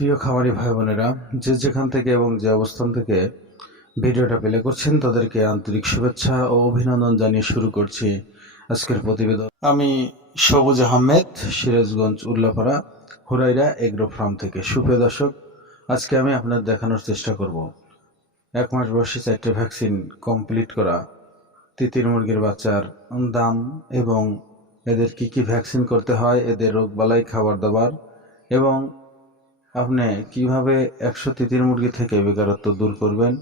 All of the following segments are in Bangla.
প্রিয় খামারি ভাই বোনেরা, যে যেখান থেকে এবং যে অবস্থান থেকে ভিডিওটা প্লে করছেন তাদেরকে আন্তরিক শুভেচ্ছা ও অভিনন্দন জানিয়ে শুরু করছি আজকের প্রতিবেদন। আমি সবুজ আহমেদ, সিরাজগঞ্জ উল্লাপাড়া হুরাইরা এগ্রো ফার্ম থেকে। সুপ্রিয় দর্শক, আজকে আমি আপনাদের দেখানোর চেষ্টা করব 1 মাস বয়সী 4টে ভ্যাকসিন কমপ্লিট করা তিতির মুরগির বাচ্চার দাম এবং এদের কি কি ভ্যাকসিন করতে হয়, এদের রোগবালাই, খাবার দাবার এবং আপনি কিভাবে 100 তিতির মুরগি থেকে বেকারত্ব দূর করবেন,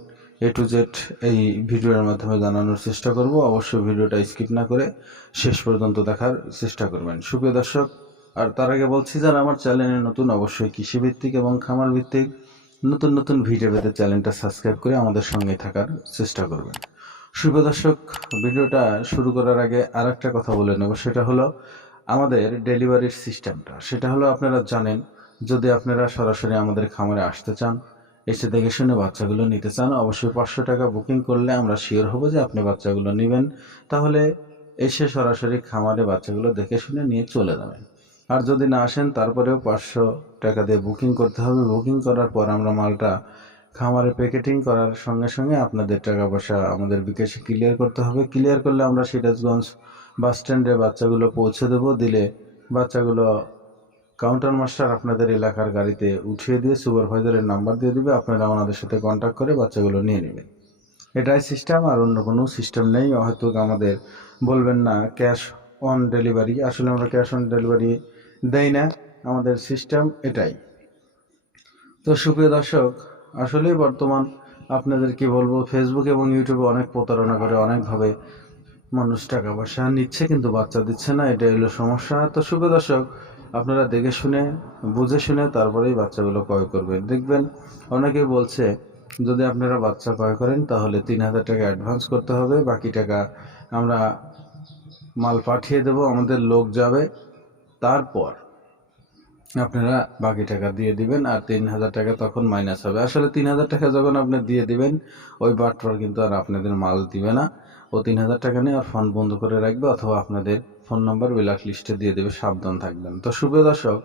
A to Z এই ভিডিওর মাধ্যমে জানানোর চেষ্টা করব। অবশ্যই ভিডিওটা স্কিপ না করে শেষ পর্যন্ত দেখার চেষ্টা করবেন সুপ্রিয় দর্শক। আর তার আগে বলছি, যারা আমার চ্যানেলে নতুন, অবশ্যই কৃষিভিত্তিক এবং খামার ভিত্তিক নতুন নতুন ভিডিও পেতে চ্যানেলটা সাবস্ক্রাইব করে আমাদের সঙ্গে থাকার চেষ্টা করবেন। সুপ্রিয় দর্শক, ভিডিওটা শুরু করার আগে আর একটা কথা বলে নেব, সেটা হলো আমাদের ডেলিভারির সিস্টেমটা। সেটা হলো, আপনারা জানেন, যদি আপনারা সরাসরি আমাদের খামারে আসতে চান, এসে দেখে শুনে বাচ্চাগুলো নিতে চান, অবশ্যই 500 টাকা বুকিং করলে আমরা শিওর হব যে আপনি বাচ্চাগুলো নেবেন। তাহলে এসে সরাসরি খামারে বাচ্চাগুলো দেখে শুনে নিয়ে চলে যাবেন। আর যদি না আসেন, তারপরেও 500 টাকা দিয়ে বুকিং করতে হবে। বুকিং করার পর আমরা মালটা খামারে প্যাকেটিং করার সঙ্গে সঙ্গে আপনাদের টাকা পয়সা আমাদের বিকাশে ক্লিয়ার করতে হবে। ক্লিয়ার করলে আমরা সিরাজগঞ্জ বাস স্ট্যান্ডে বাচ্চাগুলো পৌঁছে দেবো। দিলে বাচ্চাগুলো কাউন্টার মাস্টার আপনাদের এলাকার গাড়িতে উঠিয়ে দিয়ে সুপারভাইজারের নাম্বার দিয়ে দিবে। আপনারা ওনাদের সাথে কন্ট্যাক্ট করে বাচ্চাগুলো নিয়ে নেবেন। এটাই সিস্টেম, আর অন্য কোনো সিস্টেম নেই। হয়তো আমাদের বলবেন না ক্যাশ অন ডেলিভারি, আসলে আমরা ক্যাশ অন ডেলিভারি দেই না, আমাদের সিস্টেম এটাই। তো সুপ্রিয় দর্শক, আসলেই বর্তমান আপনাদের কি বলবো, ফেসবুক এবং ইউটিউবে অনেক প্রতারণা করে, অনেকভাবে মানুষ টাকা পয়সা নিচ্ছে কিন্তু বাচ্চা দিচ্ছে না, এটাই হলো সমস্যা। তো সুপ্রিয় দর্শক, আপনারা দেখে শুনে বুঝে শুনে তারপরেই বাচ্চাগুলো ক্রয় করবেন। দেখবেন অনেকেই বলছে, যদি আপনারা বাচ্চা ক্রয় করেন তাহলে 3000 টাকা অ্যাডভান্স করতে হবে, বাকি টাকা আমরা মাল পাঠিয়ে দেব, আমাদের লোক যাবে, তারপর আপনারা বাকি টাকা দিয়ে দিবেন, আর 3000 টাকা তখন মাইনাস হবে। আসলে 3000 টাকা যখন আপনি দিয়ে দিবেন, ওই বাটফার কিন্তু আর আপনাদের মাল দিবে না। ও 3000 টাকা নিয়ে আর ফোন বন্ধ করে রাখবে, অথবা আপনাদের ফোন নাম্বার ব্ল্যাক লিস্টে দিয়ে দেবে, সাবধান থাকবেন। তো সুপ্রিয় দর্শক,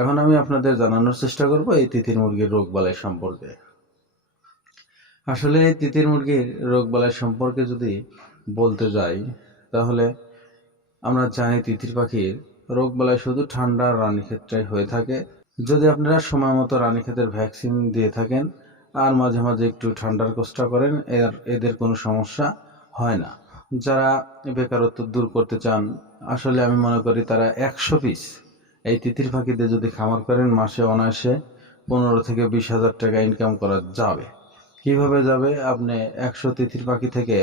এখন আমি আপনাদের জানানোর চেষ্টা করব এই তিতির মুরগির রোগবালাই সম্পর্কে। আসলে এই তিতির মুরগির রোগবালাই সম্পর্কে যদি বলতে যাই, তাহলে আমরা জানি তিতির পাখির রোগবালাই শুধু ঠান্ডা আর রানীক্ষেত্রে হয়ে থাকে। যদি আপনারা সময় মতো রানীক্ষেতের ভ্যাকসিন দিয়ে থাকেন আর মাঝে মাঝে একটু ঠান্ডার কষ্ট করেন, এদের কোনো সমস্যা হয় না। যারা বেকারত্ব দূর করতে চান, আসলে আমি মনে করি তারা 100 পিস এই তিতির পাখিতে যদি খামার করেন, মাসে অনায়াসে 15 থেকে 20 হাজার টাকা ইনকাম করা যাবে। কিভাবে যাবে? আপনি 100 তিতির পাখি থেকে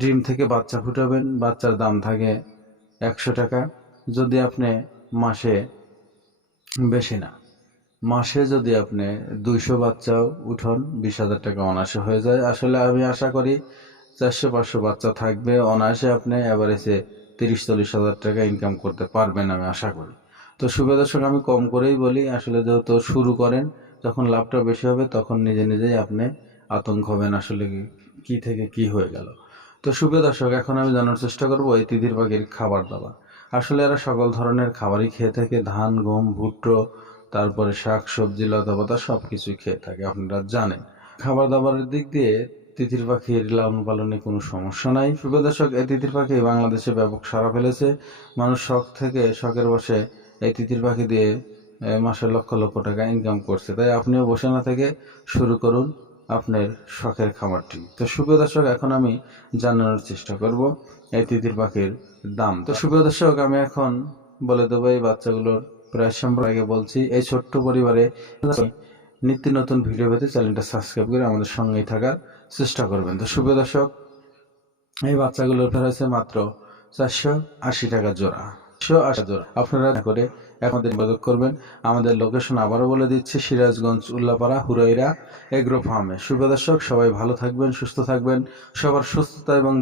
ডিম থেকে বাচ্চা ফুটাবেন, বাচ্চার দাম থাকে 100 টাকা। যদি আপনি মাসে, বেশি না, মাসে যদি আপনি 200 বাচ্চাও উঠান, 20,000 টাকা অনায়াসে হয়ে যায়। আসলে আমি আশা করি 400-500 বাচ্চা থাকবে, অনায়াসে আপনি অ্যাভারেজে 30-40 হাজার টাকা ইনকাম করতে পারবেন, আমি আশা করি। তো সুপ্রিয় দর্শক, আমি কম করেই বলি, আসলে যেহেতু শুরু করেন, যখন লাভটা বেশি হবে তখন নিজে নিজেই আপনি আতঙ্ক হবেন, আসলে কি থেকে কি হয়ে গেল। তো সুপ্রিয় দর্শক, এখন আমি জানার চেষ্টা করব এই তিতির পাখির খাবার দাবার। আসলে এরা সকল ধরনের খাবারই খেয়ে থাকে, ধান, গম, ভুট্টো, তারপরে শাক সবজি, লতাপাতা সব কিছুই খেয়ে থাকে, আপনারা জানেন। খাবার দাবারের দিক দিয়ে তিতির পাখির লালন পালনে কোনো সমস্যা নাই। সুপ্রিয় দর্শক, এই তিতির পাখি বাংলাদেশে ব্যাপক সাড়া ফেলেছে। মানুষ শখ থেকে, শখের বসে এই তিতির পাখি দিয়ে মাসে লক্ষ লক্ষ টাকা ইনকাম করছে। তাই আপনিও বসে না থেকে শুরু করুন আপনার শখের খামারটি। তো সুপ্রিয় দর্শক, এখন আমি জানানোর চেষ্টা করব এই তিতির পাখির দাম। তো সুপ্রিয় দর্শক, আমি এখন বলে দেবো এই বাচ্চাগুলোর প্রাইস সম্পর্কে। আগে বলছি, এই ছোট্ট পরিবারে নিত্য নতুন ভিডিও পেতে চ্যানেলটা সাবস্ক্রাইব করে আমাদের সঙ্গেই থাকার চেষ্টা করবেন। তো সুপ্রিয় দর্শক, এই বাচ্চাগুলোর প্রাইস মাত্র 480 টাকা জোড়া। 480 জোড়া আপনারা করে আমাদের যোগাযোগ করবেন। আমাদের লোকেশন আবারও বলে দিচ্ছি, সিরাজগঞ্জ উল্লাপাড়া হুরাইরা এগ্রো ফার্মে। সুপ্রিয় দর্শক, সবাই ভালো থাকবেন, সুস্থ থাকবেন, সবার সুস্থতা এবং